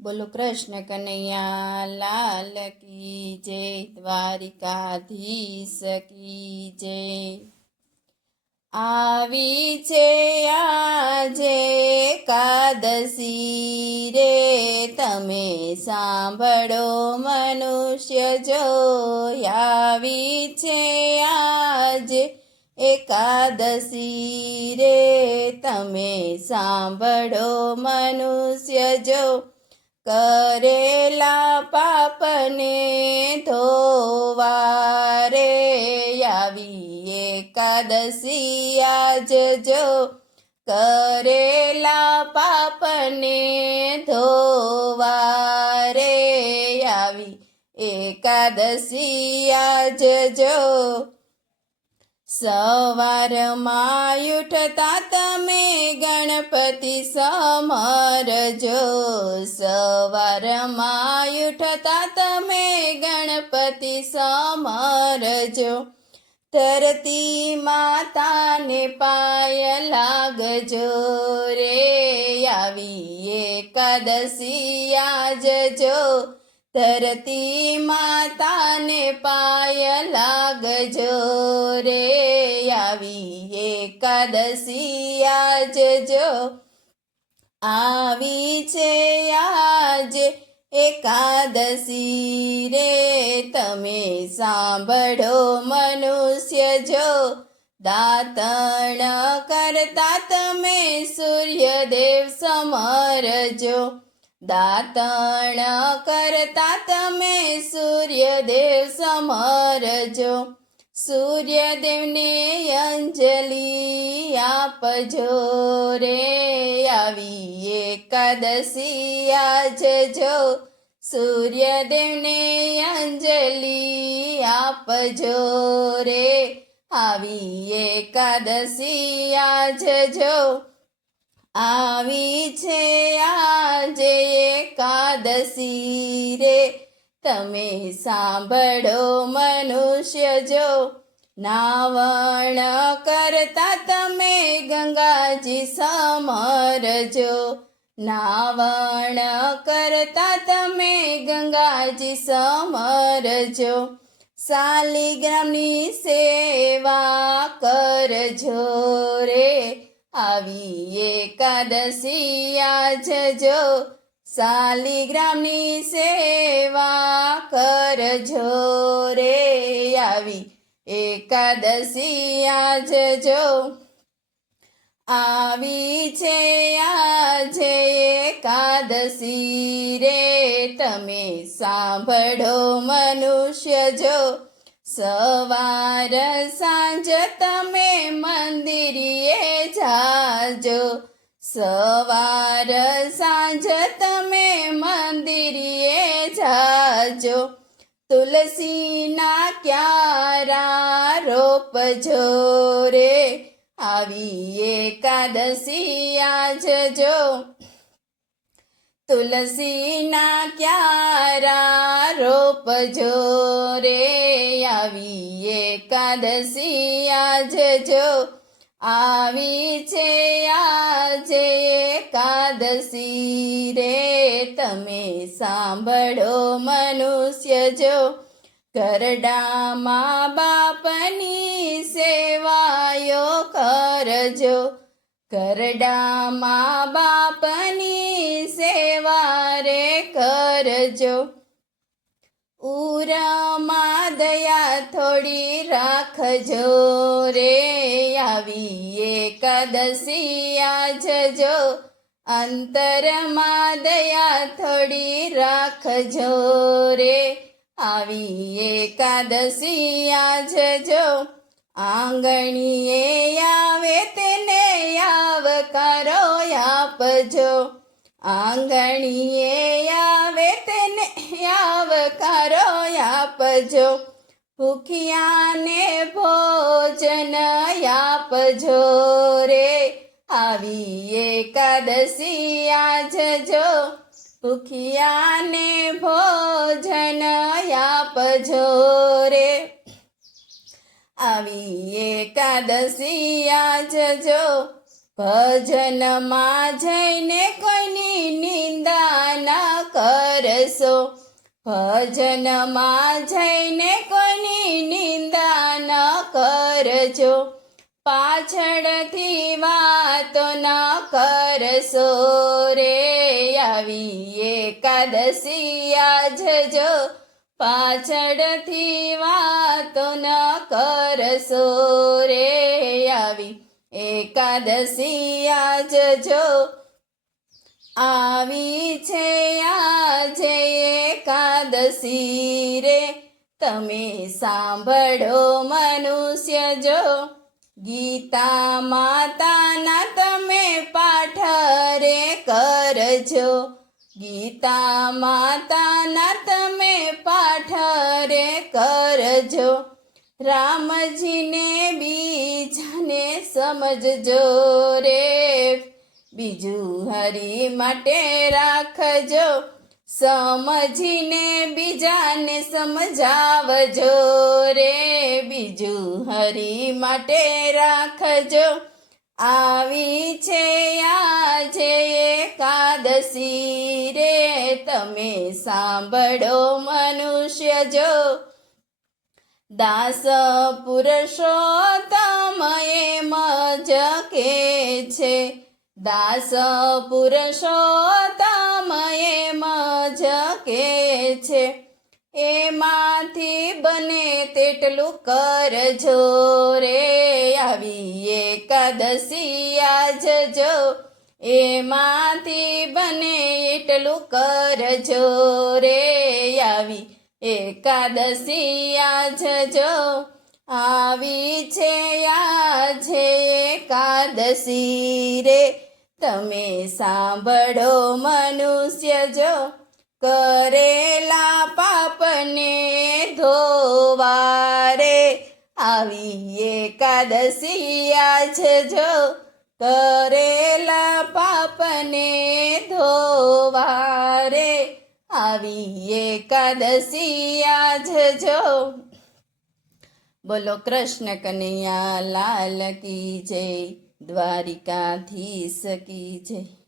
બોલો કૃષ્ણ કનૈયા લાલ કી જય, દ્વારિકાધીશ કી જય। આવી છે આજે એકાદશી રે, તમે સાંભળો મનુષ્ય જો। આવી છે આજે એકાદશી રે, તમે સાંભળો મનુષ્ય જો। કરેલા પાપને ધોવા રે, આવી એકાદશી આજ જો। કરેલા પાપને ધોવા રે, આવી એકાદશી આજ જો। સવારમાં ઉઠતા તમે ગણપતિ સમરજો। સવારમાં ઉઠતા તમે ગણપતિ સમરજો। ધરતી માતાને પાય લાગજો રે, આવી એકાદશી આજ જો। ધરતી માતાને પાય લાગજો રે, આવી એકાદશી આજ જો। આવી છે આજે એકાદશી રે, તમે સાંભળો મનુષ્ય જો। દાતણ કરતા તમે સૂર્યદેવ સમરજો। દાતણ કરતા તમે સૂર્યદેવ સમરજો। સૂર્યદેવને અંજલિ આપજો રે, આવી એકાદશી આજ જો। સૂર્યદેવને અંજલિ આપજો રે, આવી એકાદશી આજ જો। આવી છે આજે એકાદશી રે, તમે સાંભળો મનુષ્ય જો। નાવણ કરતા તમે ગંગાજી સમરજો। નાવણ કરતા તમે ગંગાજી સમરજો। શાલિગ્રામની સેવા કરજો રે, આવી એકાદશી આજ જો। શાલિગ્રામની સેવા કરજો રે, આવી એકાદશી આજ જો। આવી છે આજે એકાદશી રે, તમે સાંભળો મનુષ્ય જો। સવાર સાંજ તમે મંદિરે જાજો। સવાર સાંજ તમે મંદિરે જાજો। તુલસીના ક્યારા રોપજો રે, આવી એકાદશી આજ જો। તુલસીના ક્યારા રોપજો રે, આવી એકાદશી આજ જો। આવી છે આજે એકાદશી રે, તમે સાંભળો મનુષ્ય જો। ઘરડા મા બાપની સેવાયો કરજો। ઘરડા મા બાપની સેવા રે કરજો। ઉરમાં દયા થોડી રાખજો રે, આવી એકાદશી આજ જો। અંતરમાં દયા થોડી રાખજો રે, આવી એકાદશી આજ જો। આંગણીએ આવે તેને આવકારો આપજો। આંગણીએ આવે તેને આવકારો આપજો। ભૂખ્યાને ભોજન આપજો રે, આવી એકાદશી આજ જો। ભૂખ્યાને ભોજન આપજો રે, આવી એકાદશી આજ જો। ભજનમાં જઈને કોઈની નિંદા ન કરશો. ભજનમાં જઈને કોઈની નિંદા ન કરજો. પાછળથી વાતો ન કરશો રે. આવી એકાદશી આજજો. પાછળથી વાતો ન કરશો રે. આવી એકાદશી આજજો. આવી છે આજે એકાદશી રે. તમે સાંભળો મનુષ્ય જો. ગીતા માતાના તમે પાઠ રે કરજો. ગીતા માતાના તમે પાઠ રે કરજો. રામજીને બીજાને સમજજો રે. બીજું હરી માટે રાખજો. સમજીને બીજાને સમજાવજો રે. બીજું હરી માટે રાખજો. આવી છે આજે એકાદશી રે. તમે સાંભળો મનુષ્ય જો. દાસ પુરુષોત્તમ એમ જ કે છે. દાસ પુરુષોત્તમ એમ જ કે છે. એમાંથી બને તેટલું કરજો રે. આવી એકાદશી આજજો. એમાંથી બને એટલું કરજો રે. આવી એકાદશી આજજો. આવી છે આજે એકાદશી રે. તમે સાંભળો મનુષ્ય જો. કરેલા પાપને ધોવા રે. આવી એકાદશી આજજો. કરેલા પાપને ધોવા રે. આવી એકાદશી આજજો. બોલો કૃષ્ણ કનૈયા લાલ કી જય. દ્વારિકાધીશ કી જય.